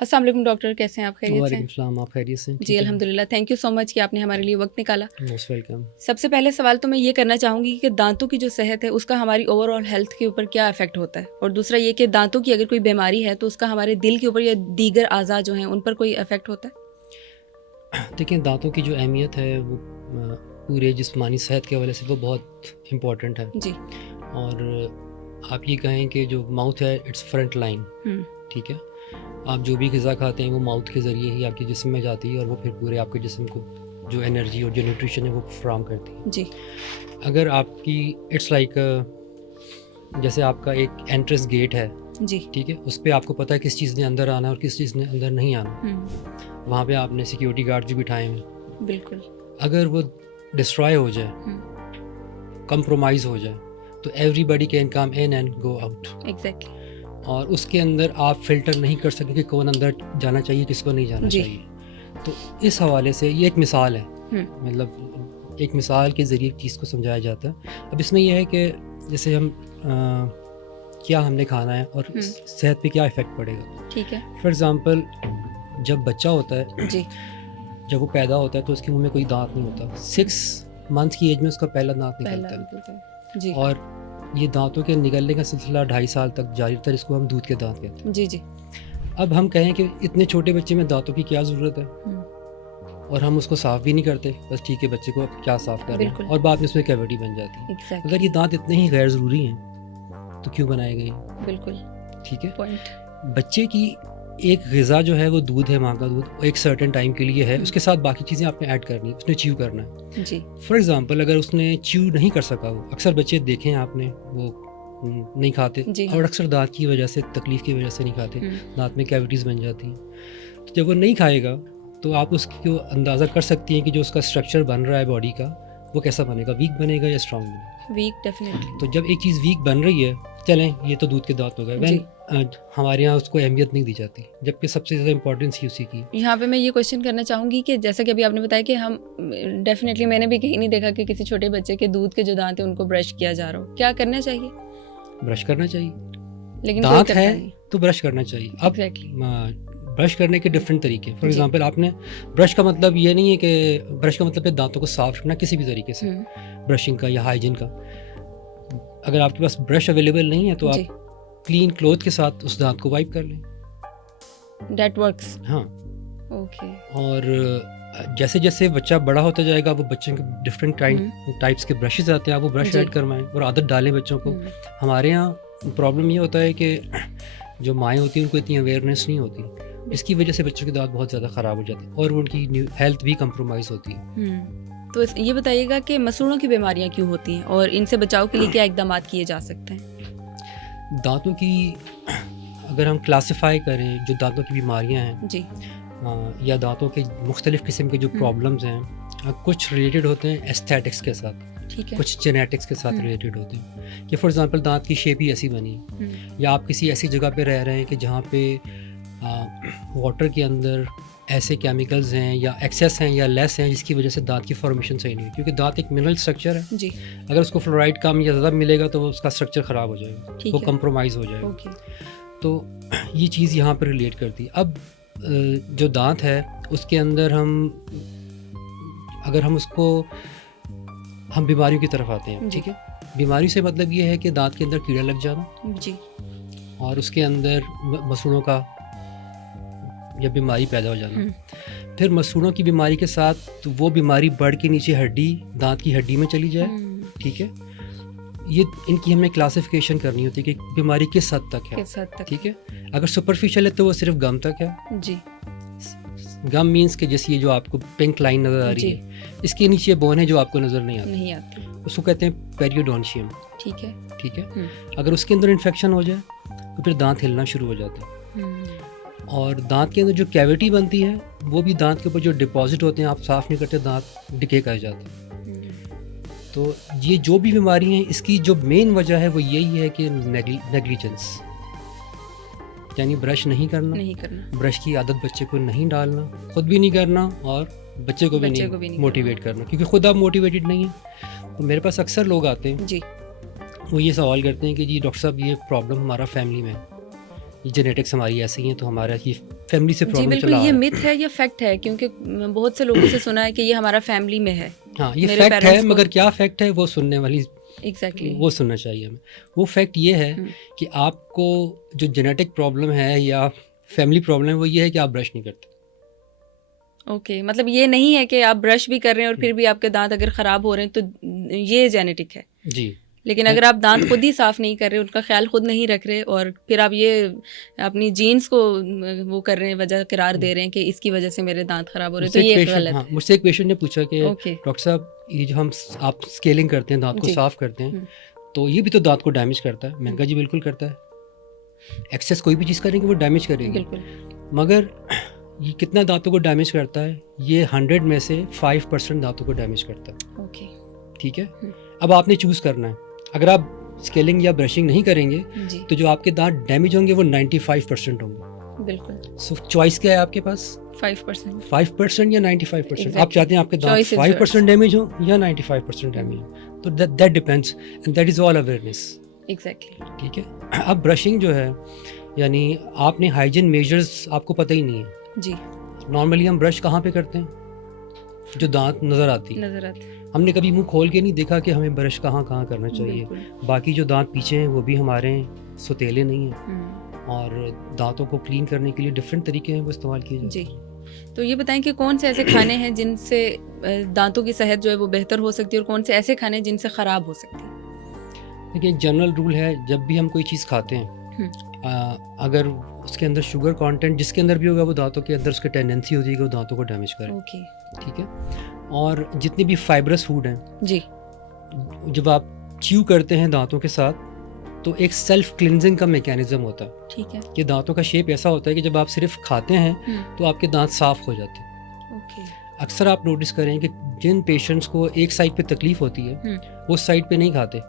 अस्सलाम वालेकुम डॉक्टर, कैसे हैं आप? खैरियत से वालेकुम हैं? सलाम, आप खैरियत से? जी अल्हम्दुलिल्लाह, थैंक यू सो मच कि आपने हमारे लिए वक्त निकाला। Most welcome. सबसे पहले सवाल तो मैं ये करना चाहूँगी कि दांतों की जो सेहत है उसका हमारी ओवरऑल हेल्थ के ऊपर क्या इफेक्ट होता है, और दूसरा ये कि दांतों की अगर कोई बीमारी है तो उसका हमारे दिल के ऊपर या दीगर अज़ा जो हैं उन पर कोई इफेक्ट होता है? देखिए, दांतों की जो अहमियत है वो पूरे जिस्मानी सेहत के हवाले से वो बहुत इम्पोर्टेंट है। जी। और आप ये कहें कि जो माउथ है इट्स फ्रंट लाइन, ठीक है। आप जो भी ग़िज़ा खाते हैं वो माउथ के ज़रिए ही आपके जिस्म में जाती है और वो फिर पूरे आपके जिस्म को जो एनर्जी और जो न्यूट्रिशन है वो फ्राहम करती है। जी। अगर आपकी इट्स लाइक जैसे आपका एक एंट्रेंस गेट है, जी। ठीक है, उस पे आपको पता है किस चीज़ ने अंदर आना है और किस चीज़ ने अंदर नहीं आना। वहाँ पे आपने सिक्योरिटी गार्ड जो बिठाए हैं, बिल्कुल। अगर वो डिस्ट्रॉय हो जाए, कंप्रोमाइज़ हो जाए, तो everybody can come in and go out. Exactly. और उसके अंदर आप फ़िल्टर नहीं कर सकें कि कौन अंदर जाना चाहिए, किसको नहीं जाना जी। चाहिए। तो इस हवाले से ये एक मिसाल है, मतलब एक मिसाल के ज़रिए चीज़ को समझाया जाता है। अब इसमें यह है कि जैसे हम क्या हमने खाना है और सेहत पे क्या इफ़ेक्ट पड़ेगा। ठीक है। फॉर एग्ज़ाम्पल, जब बच्चा होता है, जी। जब वो पैदा होता है तो उसके मुंह में कोई दांत नहीं होता। 6 मंथ की एज में उसका पहला दांत निकलता है। जी। और ये दांतों के निकलने का सिलसिला 2.5 साल तक जारी रहता है, इसको हम दूध के दांत कहते हैं। जी। जी। अब हम कहें कि इतने छोटे बच्चे में दांतों की क्या ज़रूरत है, और हम उसको साफ़ भी नहीं करते, बस ठीक है बच्चे को क्या साफ़ करना है, और बाद में उसमें कैविटी बन जाती है। Exactly. अगर ये दांत इतने ही गैर ज़रूरी हैं तो क्यों बनाए गए हैं? बिल्कुल। ठीक है। पॉइंट। बच्चे की एक ग़िज़ा जो है वो दूध है, माँ का दूध, एक सर्टेन टाइम के लिए है, उसके साथ बाकी चीज़ें आपने ऐड करनी है, उसने च्यू करना है। जी। फॉर एग्ज़ाम्पल, अगर उसने च्यू नहीं कर सका, वो अक्सर बच्चे देखें आपने वो नहीं खाते, और अक्सर दांत की वजह से, तकलीफ़ की वजह से नहीं खाते, दांत में कैविटीज़ बन जाती हैं। तो जब वो नहीं खाएगा तो आप उसको अंदाज़ा कर सकती हैं कि जो उसका स्ट्रक्चर बन रहा है बॉडी का, वो कैसा बनेगा, वीक बनेगा या स्ट्रॉन्ग बनेगा? Weak, definitely. तो जब एक चीज़ वीक बन रही है, चलें ये तो दूध के दांत हो गए, हमारे यहाँ उसको अहमियत नहीं दी जाती, जबकि सबसे ज़्यादा इंपॉर्टेंस ही उसी की। यहाँ पे मैं ये क्वेश्चन करना चाहूँगी कि जैसा कि अभी आपने बताया कि हम डेफिनेटली, मैंने भी कहीं नहीं देखा कि किसी छोटे बच्चे के दूध के जो दांत हैं उनको ब्रश किया जा रहा हो। क्या करना चाहिए? ब्रश करना चाहिए, लेकिन दांत है तो ब्रश करना चाहिए। अब ब्रश करने के डिफरेंट तरीके। फॉर एग्जांपल, आपने ब्रश का मतलब ये नहीं है कि ब्रश का मतलब है दांतों को साफ रखना किसी भी तरीके से, ब्रशिंग का या हाइजीन का। अगर आपके पास ब्रश अवेलेबल नहीं है तो आप क्लीन क्लॉथ के साथ उस दांत को वाइप कर लें। That works. हाँ। ओके। और जैसे जैसे बच्चा बड़ा होता जाएगा, वो बच्चे के डिफरेंट टाइप्स के ब्रशेज़ आते हैं, आप वो ब्रश ऐड करवाएं और आदत डालें बच्चों को। हमारे यहाँ प्रॉब्लम ये होता है कि जो माएँ होती हैं उनको इतनी अवेयरनेस नहीं होती, इसकी वजह से बच्चों के दांत बहुत ज़्यादा ख़राब हो जाते हैं और उनकी हेल्थ भी कंप्रोमाइज़ होती है। तो ये बताइएगा कि मसूड़ों की बीमारियां क्यों होती हैं और इनसे बचाव के लिए क्या इकदाम किए जा सकते हैं? दांतों की अगर हम क्लासिफाई करें, जो दांतों की बीमारियां हैं जी, या दांतों के मुख्तलिफ़ किस्म के जो प्रॉब्लम्स हैं, कुछ रिलेटेड होते हैं एस्थेटिक्स के साथ, ठीक है, कुछ जेनेटिक्स के साथ रिलेटेड होते हैं। कि फॉर एग्जांपल, दांत की शेप ही ऐसी बनी, या आप किसी ऐसी जगह पे रह रहे हैं कि जहाँ पे वाटर के अंदर ऐसे केमिकल्स हैं या एक्सेस हैं या लेस हैं जिसकी वजह से दांत की फॉर्मेशन सही नहीं है, क्योंकि दांत एक मिनरल स्ट्रक्चर है जी। अगर उसको फ्लोराइड कम या ज़्यादा मिलेगा तो उसका स्ट्रक्चर ख़राब हो जाएगा, वो कंप्रोमाइज़ हो जाएगा। तो ये चीज़ यहाँ पर रिलेट करती है। अब जो दांत है उसके अंदर अगर हम उसको हम बीमारियों की तरफ आते हैं, ठीक है। बीमारी से मतलब ये है कि दांत के अंदर कीड़ा लग जाना जी, और उसके अंदर मसूड़ों का या बीमारी पैदा हो जाना। फिर मसूड़ों की बीमारी के साथ तो वो बीमारी बढ़ के नीचे हड्डी, दांत की हड्डी में चली जाए, ठीक है। ये इनकी हमें क्लासिफिकेशन करनी होती है कि बीमारी किस हद तक है, ठीक है। अगर सुपरफिशियल है तो वो सिर्फ गम तक है जी। गम मीन्स के जैसे ये जो आपको पिंक लाइन नज़र आ रही है, इसके नीचे बोन है जो आपको नज़र नहीं आती, उसको कहते हैं पेरियोडोंशियम, ठीक है। अगर उसके अंदर इन्फेक्शन हो जाए तो फिर दांत हिलना शुरू हो जाता है, और दांत के अंदर जो कैविटी बनती है वो भी दांत के ऊपर जो डिपॉजिट होते हैं, आप साफ़ नहीं करते, दांत डिके कर जाते हैं। तो ये जो भी बीमारी है, इसकी जो मेन वजह है वो यही है कि नेग्लिजेंस, यानी ब्रश नहीं करना, ब्रश की आदत बच्चे को नहीं डालना, खुद भी नहीं करना और बच्चे को भी नहीं मोटिवेट करना, क्योंकि खुद आप मोटिवेटेड नहीं है। तो मेरे पास अक्सर लोग आते हैं जी, वो ये सवाल करते हैं कि जी डॉक्टर साहब, ये प्रॉब्लम हमारा फैमिली में है, ये जेनेटिक्स हमारी ऐसी हैं, तो हमारा ये फैमिली से जी प्रॉब्लम बिल्कुल, चला आ ये रहा है। मिथ है या फैक्ट है? क्योंकि बहुत से लोगों से सुना है कि ये हमारा फैमिली में है। हाँ, ये मेरे फैक्ट है, पेरेंट्स को मगर क्या फैक्ट है वो सुनने वाली एग्जैक्टली वो सुनना चाहिए हमें। वो फैक्ट ये है कि आपको जो जेनेटिक प्रॉब्लम है या फैमिली प्रॉब्लम है वो ये है कि आप ब्रश नहीं करते। ओके, मतलब ये नहीं है कि आप ब्रश भी कर रहे हैं और फिर भी आपके दांत अगर ख़राब हो रहे हैं तो ये जेनेटिक है। जी, लेकिन अगर आप दांत खुद ही साफ़ नहीं कर रहे, उनका ख्याल खुद नहीं रख रहे और फिर आप ये अपनी जीन्स को वो कर रहे हैं, वजह करार दे रहे हैं कि इसकी वजह से मेरे दांत ख़राब हो रहे हैं, तो ये गलत है। मुझसे एक पेशेंट ने पूछा कि ओके डॉक्टर साहब ये जो आप स्केलिंग करते हैं, दांत को जी साफ करते हैं, तो ये भी तो दांत को डैमेज करता है। मैंने कहा जी बिल्कुल करता है। एक्सेस कोई भी चीज़ करेंगे वो डैमेज करेगी, बिल्कुल मगर ये कितना दांतों को डैमेज करता है? ये 100 में से 5% दांतों को डैमेज करता है। ओके ठीक है, अब आपने चूज़ करना है। अगर आप स्केलिंग या ब्रशिंग नहीं करेंगे जी तो जो आपके दांत डैमेज होंगे वो 95% होंगे। बिल्कुल सो चॉइस क्या है आपके पास? 5%। 5% या 95%? Exactly. आप चाहते हैं आपके दांत Choice is 5% डैमेज हो या 95% डैमेज हो? तो that depends and that is all awareness. Exactly ठीक है, अब ब्रशिंग जो है यानी आपने हाइजीन मेजर्स आपको पता ही नहीं है। जी नॉर्मली हम ब्रश कहाँ पे करते हैं? जो दांत नज़र आती है। नजर आते हैं हमने कभी मुंह खोल के नहीं देखा कि हमें ब्रश कहाँ कहाँ करना चाहिए। बिल्कुल। बाकी जो दांत पीछे हैं वो भी हमारे सुतीले नहीं हैं और दांतों को क्लीन करने के लिए डिफरेंट तरीके हैं वो इस्तेमाल किए जाते जी हैं। तो ये बताएं कि कौन से ऐसे खाने हैं जिनसे दांतों की सेहत जो है वो बेहतर हो सकती है और कौन से ऐसे खाने हैं जिनसे ख़राब हो सकती है? देखिए, एक जनरल रूल है, जब भी हम कोई चीज़ खाते हैं अगर उसके अंदर शुगर कंटेंट जिसके अंदर भी होगा वो दांतों के अंदर उसकी टेंडेंसी हो जाएगी वो दांतों को डैमेज करे। ओके ठीक है, और जितने भी फाइब्रस फूड हैं जी जब आप च्यू करते हैं दांतों के साथ तो एक सेल्फ क्लिनजिंग का मैकेनिज्म होता है ठीक है कि दांतों का शेप ऐसा होता है कि जब आप सिर्फ खाते हैं तो आपके दांत साफ हो जाते हैं। ओके अक्सर आप नोटिस करें कि जिन पेशेंट्स को एक साइड पे तकलीफ होती है वो साइड पे नहीं खाते,